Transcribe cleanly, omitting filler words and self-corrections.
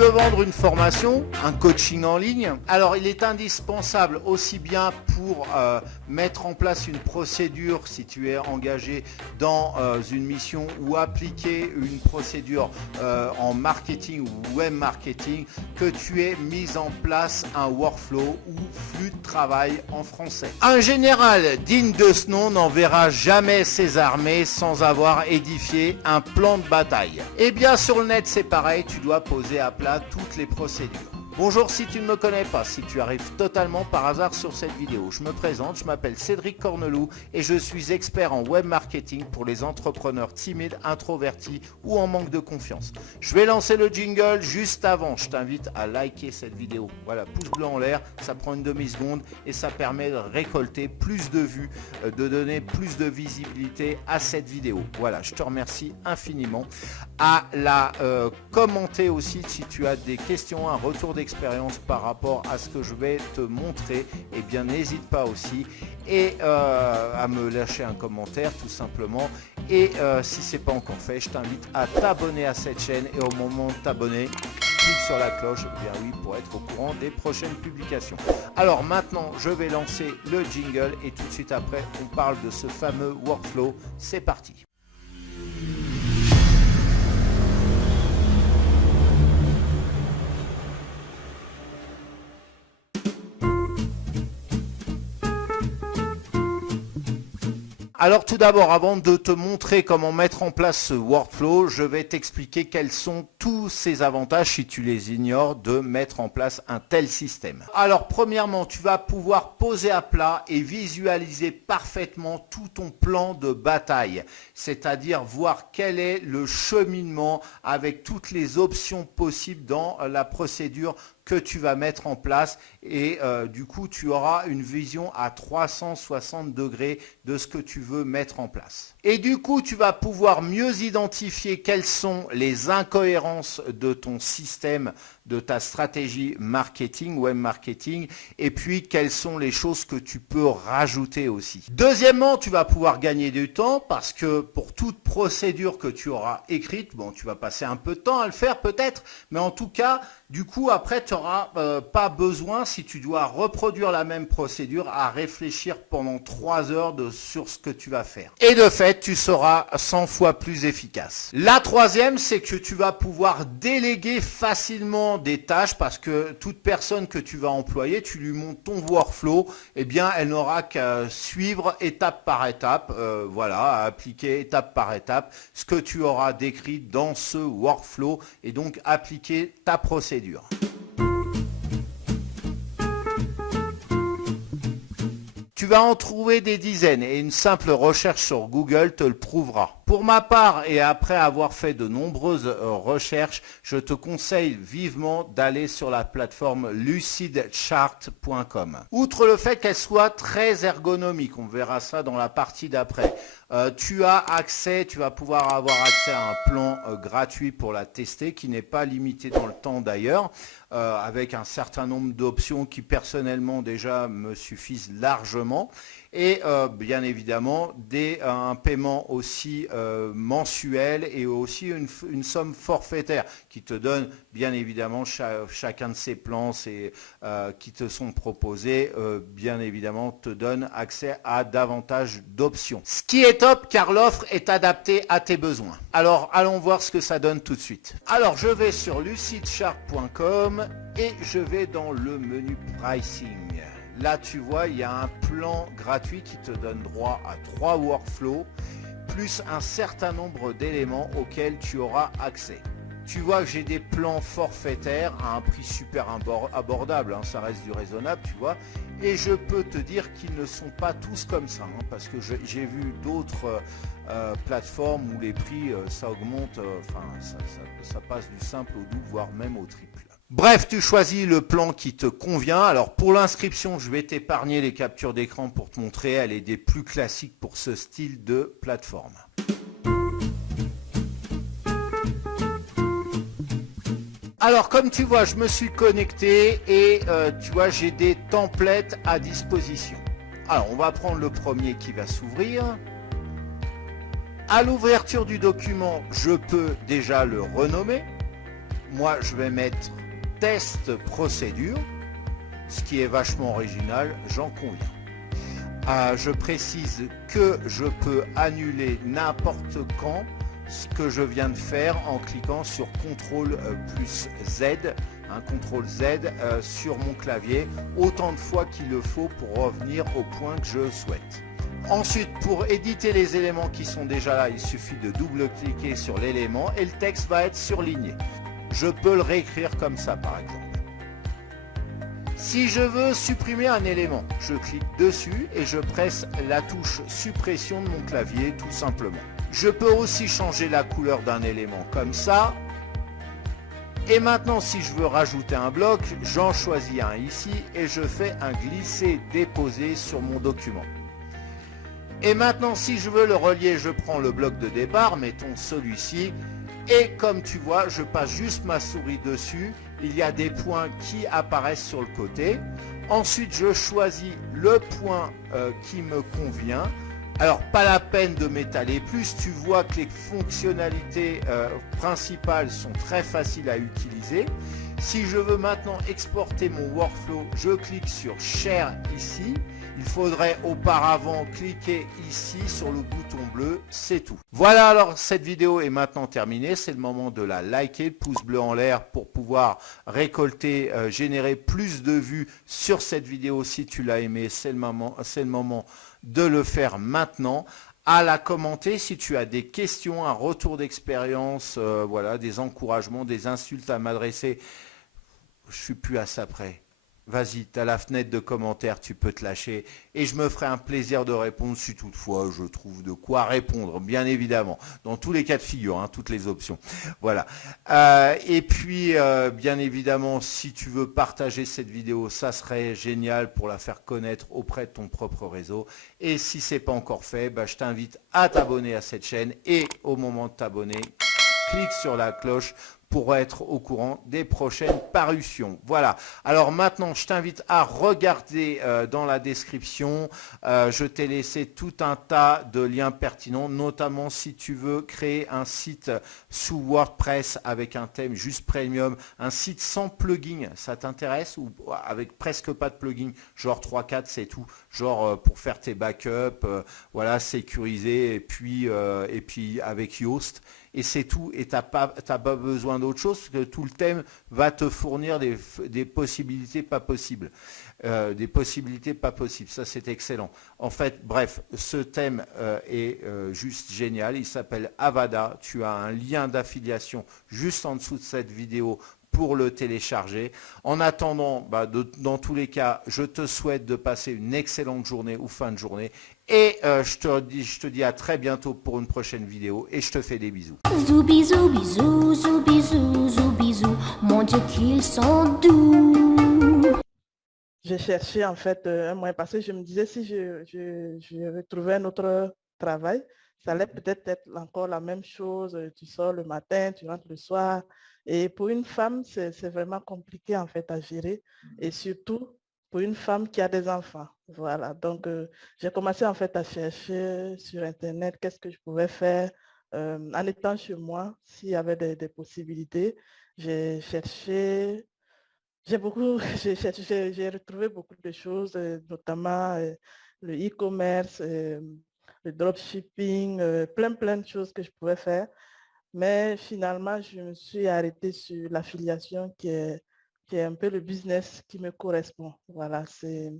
veux vendre une formation, un coaching en ligne, alors il est indispensable aussi bien pour mettre en place une procédure si tu es engagé dans une mission ou appliquer une procédure en marketing ou web marketing, que tu aies mis en place un workflow ou flux de travail en français. Un général digne de ce nom n'enverra jamais ses armées sans avoir édifié un plan de bataille. Et bien sur le net c'est pareil, tu dois poser à plat toutes les procédures. Bonjour, si tu ne me connais pas, si tu arrives totalement par hasard sur cette vidéo, je me présente, je m'appelle Cédric Corneloup et je suis expert en web marketing pour les entrepreneurs timides, introvertis ou en manque de confiance. Je vais lancer le jingle juste avant, je t'invite à liker cette vidéo. Voilà, pouce bleu en l'air, ça prend une demi-seconde et ça permet de récolter plus de vues, de donner plus de visibilité à cette vidéo. Voilà, je te remercie infiniment. À la commenter aussi si tu as des questions, un retour d'expérience par rapport à ce que je vais te montrer, et bien n'hésite pas aussi et à me lâcher un commentaire tout simplement. Et si c'est pas encore fait, je t'invite à t'abonner à cette chaîne et au moment de t'abonner, clique sur la cloche, bien oui, pour être au courant des prochaines publications. Alors maintenant je vais lancer le jingle et tout de suite après on parle de ce fameux workflow. C'est parti. Alors tout d'abord, avant de te montrer comment mettre en place ce workflow, je vais t'expliquer quels sont tous ces avantages, si tu les ignores, de mettre en place un tel système. Alors premièrement, tu vas pouvoir poser à plat et visualiser parfaitement tout ton plan de bataille, c'est-à-dire voir quel est le cheminement avec toutes les options possibles dans la procédure que tu vas mettre en place et du coup tu auras une vision à 360 degrés de ce que tu veux mettre en place. Et du coup tu vas pouvoir mieux identifier quelles sont les incohérences de ton système, de ta stratégie marketing, web marketing, et puis quelles sont les choses que tu peux rajouter aussi. Deuxièmement, tu vas pouvoir gagner du temps parce que pour toute procédure que tu auras écrite, bon tu vas passer un peu de temps à le faire peut-être, mais en tout cas du coup après tu n'auras pas besoin, si tu dois reproduire la même procédure, à réfléchir pendant 3 heures sur ce que tu vas faire. Et de fait, tu seras 100 fois plus efficace. La troisième, c'est que tu vas pouvoir déléguer facilement des tâches parce que toute personne que tu vas employer, tu lui montres ton workflow, eh bien elle n'aura qu'à suivre étape par étape, voilà, à appliquer étape par étape ce que tu auras décrit dans ce workflow et donc appliquer ta procédure. Tu vas en trouver des dizaines et une simple recherche sur Google te le prouvera. Pour ma part et après avoir fait de nombreuses recherches, je te conseille vivement d'aller sur la plateforme lucidchart.com. Outre le fait qu'elle soit très ergonomique, on verra ça dans la partie d'après, tu vas pouvoir avoir accès à un plan gratuit pour la tester qui n'est pas limité dans le temps d'ailleurs, avec un certain nombre d'options qui personnellement déjà me suffisent largement. Et bien évidemment un paiement aussi mensuel et aussi une somme forfaitaire qui te donne bien évidemment chacun de ces plans qui te sont proposés, bien évidemment te donne accès à davantage d'options. Ce qui est top car l'offre est adaptée à tes besoins. Alors allons voir ce que ça donne tout de suite. Alors je vais sur lucidchart.com et je vais dans le menu pricing. Là, tu vois, il y a un plan gratuit qui te donne droit à 3 workflows, plus un certain nombre d'éléments auxquels tu auras accès. Tu vois que j'ai des plans forfaitaires à un prix super abordable, hein, ça reste du raisonnable, tu vois. Et je peux te dire qu'ils ne sont pas tous comme ça, hein, parce que j'ai vu d'autres plateformes où les prix, ça augmente, ça passe du simple au double, voire même au triple. Bref, tu choisis le plan qui te convient. Alors pour l'inscription, je vais t'épargner les captures d'écran pour te montrer. Elle est des plus classiques pour ce style de plateforme. Alors comme tu vois, je me suis connecté et tu vois, j'ai des templates à disposition. Alors on va prendre le premier qui va s'ouvrir. À l'ouverture du document, je peux déjà le renommer. moi je vais mettre test procédure, ce qui est vachement original, j'en conviens. Je précise que je peux annuler n'importe quand ce que je viens de faire en cliquant sur CTRL plus Z, CTRL Z sur mon clavier, autant de fois qu'il le faut pour revenir au point que je souhaite. Ensuite, pour éditer les éléments qui sont déjà là, il suffit de double-cliquer sur l'élément et le texte va être surligné. Je peux le réécrire comme ça par exemple. Si je veux supprimer un élément, je clique dessus et je presse la touche suppression de mon clavier tout simplement. Je peux aussi changer la couleur d'un élément comme ça. Et maintenant, si je veux rajouter un bloc, j'en choisis un ici et je fais un glisser-déposer sur mon document. Et maintenant, si je veux le relier, je prends le bloc de départ, mettons celui-ci. Et comme tu vois, je passe juste ma souris dessus. Il y a des points qui apparaissent sur le côté. Ensuite, je choisis le point qui me convient. Alors, pas la peine de m'étaler plus. Tu vois que les fonctionnalités principales sont très faciles à utiliser. Si je veux maintenant exporter mon workflow, je clique sur Share ici. Il faudrait auparavant cliquer ici sur le bouton bleu, c'est tout. Voilà, alors cette vidéo est maintenant terminée. C'est le moment de la liker, pouce bleu en l'air pour pouvoir récolter, générer plus de vues sur cette vidéo. Si tu l'as aimé, c'est le moment de le faire maintenant. À la commenter si tu as des questions, un retour d'expérience, voilà, des encouragements, des insultes à m'adresser. Je suis plus à ça près. Vas-y, tu as la fenêtre de commentaires, tu peux te lâcher et je me ferai un plaisir de répondre si toutefois je trouve de quoi répondre, bien évidemment, dans tous les cas de figure, toutes les options. Voilà. Et puis, bien évidemment, si tu veux partager cette vidéo, ça serait génial pour la faire connaître auprès de ton propre réseau. Et si ce n'est pas encore fait, je t'invite à t'abonner à cette chaîne et au moment de t'abonner, clique sur la cloche pour être au courant des prochaines parutions. Voilà. Alors maintenant, je t'invite à regarder dans la description. Je t'ai laissé tout un tas de liens pertinents, notamment si tu veux créer un site sous WordPress avec un thème juste premium, un site sans plugin, ça t'intéresse ou avec presque pas de plugin, genre 3-4 c'est tout, genre pour faire tes backups, voilà, sécurisé et puis avec Yoast. Et c'est tout, et tu n'as pas besoin d'autre chose, parce que tout le thème va te fournir des possibilités pas possibles. Ça c'est excellent. En fait, bref, ce thème est juste génial, il s'appelle Avada, tu as un lien d'affiliation juste en dessous de cette vidéo pour le télécharger. En attendant, dans tous les cas, je te souhaite de passer une excellente journée ou fin de journée. Et je te dis à très bientôt pour une prochaine vidéo et je te fais des bisous. Zoubizou, bisous, zoubizou, zoubizou, mon Dieu qu'ils sont doux. J'ai cherché en fait un moyen parce que je me disais si je retrouvais un autre travail, ça allait peut-être être encore la même chose. Tu sors le matin, tu rentres le soir. Et pour une femme, c'est vraiment compliqué en fait à gérer. Et surtout pour une femme qui a des enfants. Voilà. Donc, j'ai commencé en fait à chercher sur Internet qu'est-ce que je pouvais faire en étant chez moi, s'il y avait des possibilités. J'ai cherché. J'ai retrouvé beaucoup de choses, notamment le e-commerce, le dropshipping, plein de choses que je pouvais faire. Mais finalement, je me suis arrêtée sur l'affiliation qui est un peu le business qui me correspond. Voilà, c'est